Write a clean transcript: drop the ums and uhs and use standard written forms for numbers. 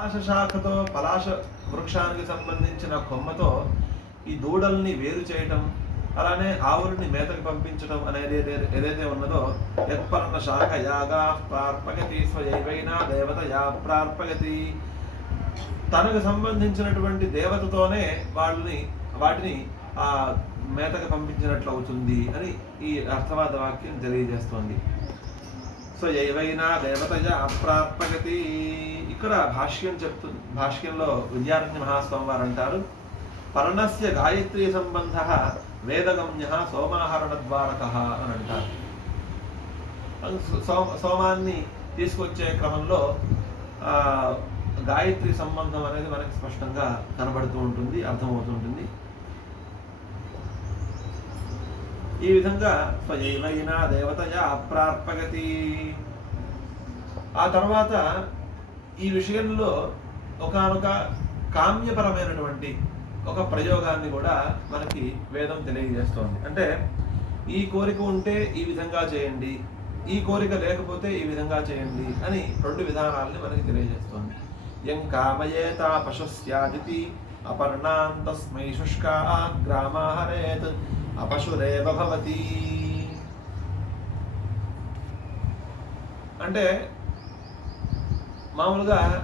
పలాశ శాఖతో పలాశ వృక్షానికి సంబంధించిన కొమ్మతో ఈ దూడల్ని వేరు చేయటం, అలానే ఆవుల్ని మేతకు పంపించడం అనేది ఏదైతే ఉన్నదో, యత్పర్ణ శాఖ యాగా ప్రార్పగతి స్వయైవైనా దేవతయా ప్రార్పగతి, తనకు సంబంధించినటువంటి దేవతతోనే వాటిని ఆ మేతకు పంపించినట్లు అవుతుంది అని ఈ అర్థవాద వాక్యం తెలియజేస్తోంది. సో ఏవైనా దేవతయ అప్రాప్యగతి. ఇక్కడ భాష్యంలో విద్యారణ్య మహాస్వామి వారు అంటారు, పర్ణస్య గాయత్రీ సంబంధ వేదగమ్య సోమాహరణ ద్వారక అని అంటారు. సోమాన్ని తీసుకొచ్చే క్రమంలో గాయత్రి సంబంధం అనేది మనకి స్పష్టంగా కనబడుతూ ఉంటుంది, అర్థమవుతుంటుంది. ఈ విధంగా స్వయైవైనా దేవతయ అప్రార్పగతి. ఆ తర్వాత ఈ విషయంలో ఒకానొక కామ్యపరమైనటువంటి ఒక ప్రయోగాన్ని కూడా మనకి వేదం తెలియజేస్తోంది. అంటే ఈ కోరిక ఉంటే ఈ విధంగా చేయండి, ఈ కోరిక లేకపోతే ఈ విధంగా చేయండి అని రెండు విధానాలని మనకి తెలియజేస్తోంది. యం కామయేత పశుస్యాదితి అపర్ణాం తస్మై శుష్కా గ్రామాహరేత్ అపశురేవ భవతి. అంటే మామూలుగా